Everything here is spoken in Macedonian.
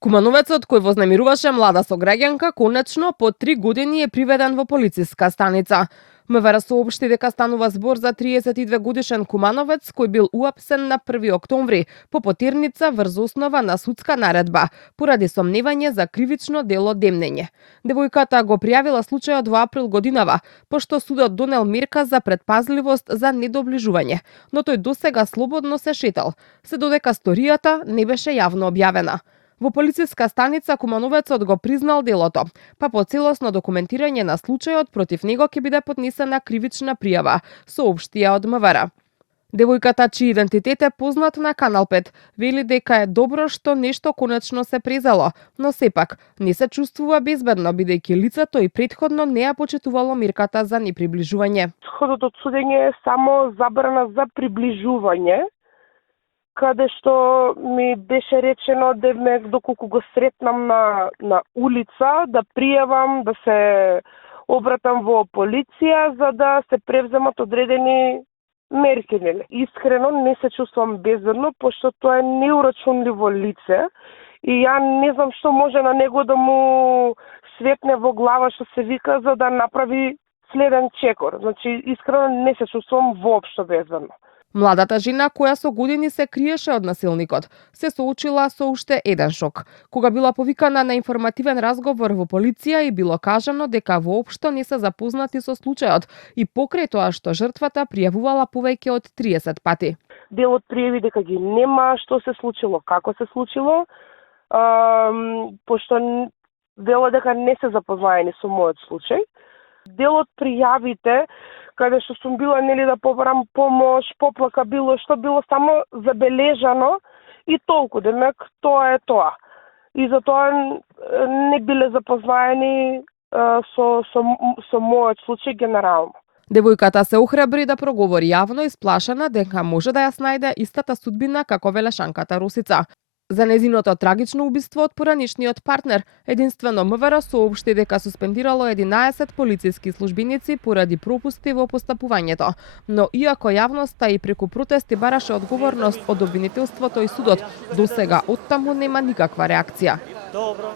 Кумановецот кој вознемируваше млада сограѓанка конечно по 3 години е приведен во полициска станица. МВР соопшти дека станува збор за 32 годишен кумановец кој бил уапсен на 1 октомври по потирница врз основа на судска наредба поради сомневање за кривично дело демнење. Девојката го пријавила случајот во април годинава, пошто судот донел мерка за претпазливост за недоближување, но тој досега слободно се шетал, се додека сторијата не беше јавно објавена. Во полициска станица кумановецот го признал делото, па по целосно документирање на случајот против него ќе биде поднесена кривична пријава, соопштија од МВР. Девојката, чиј идентитет е познат на Канал 5, вели дека е добро што нешто конечно се презало, но сепак не се чувствува безбедно бидејќи лицето и претходно не ја почитувало мерката за неприближување. Исходот од судење е само забрана за приближување, каде што ми беше речено доколку го сретнам на улица, да пријавам, да се обратам во полиција, за да се превземат одредени мерки. Искрено не се чувствувам безбедно, пошто тоа е неурачунливо лице и ја не знам што може на него да му светне во глава, што се вика, за да направи следен чекор. Значи, искрено не се чувствувам воопшто безбедно. Младата жена, која со години се криеше од насилникот, се соочила со уште еден шок. Кога била повикана на информативен разговор во полиција и било кажано дека воопшто не се запознати со случајот и покрај тоа што жртвата пријавувала повеќе од 30 пати. Делот пријави дека ги нема што се случило, како се случило, пошто дело дека не се запознаени со мојот случај. Делот пријавите каде што сум била да побарам помош, поплака, било што било само забележано и толку, демек тоа е тоа. И затоа не биле запознаени со мојот случај генерално. Девојката се охрабри да проговори јавно, исплашена дека може да ја снајде истата судбина како велешанката Росица. За незиното трагично убиство од поранишниот партнер, единствено МВР соопшти дека суспендирало 11 полициски службеници поради пропусти во постапувањето. Но иако јавноста и преку протести бараше одговорност од обвинителството и судот, досега оттаму нема никаква реакција. Добро.